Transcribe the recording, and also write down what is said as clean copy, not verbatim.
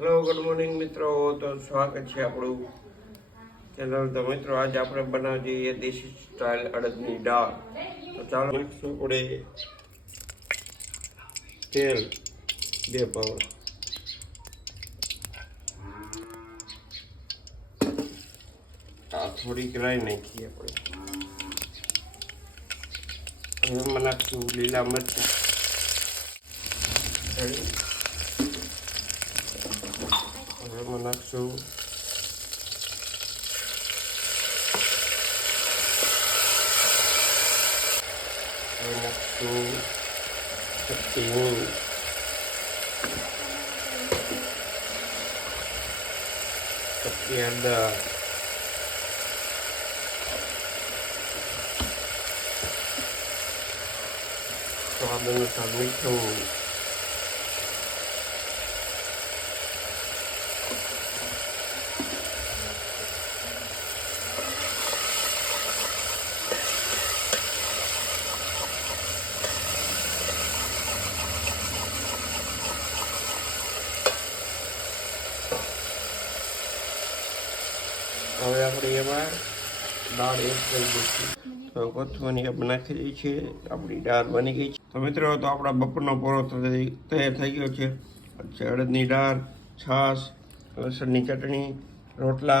Hello good morning મિત્રો, તો સ્વાગત છે આપણું ચેનલ. તો મિત્રો આજે આપણે બનાવી જઈએ દેશી સ્ટાઇલ અડદની દાળ. તો ચાલો નાખશું આપણે તેલ 2 પાવડા. આ થોડીક રાઈ નાખીએ આપણે. હવે એમાં નાખશું લીલા મરચાં. હવે એમાં નાખશું ચટણી, ચટણી હળદર, સ્વાદ અનુસાર મીઠું, હવે આપણે એમાં દાળ એડ કરી દઈશું. તો કોથમરી આપણે નાખી દઈએ છીએ. આપણી દાળ બની ગઈ છે. તો મિત્રો, તો આપણા બપોરનો પોરો તૈયાર થઈ ગયો છે. અડદની દાળ, છાશ, લસણની ચટણી, રોટલા.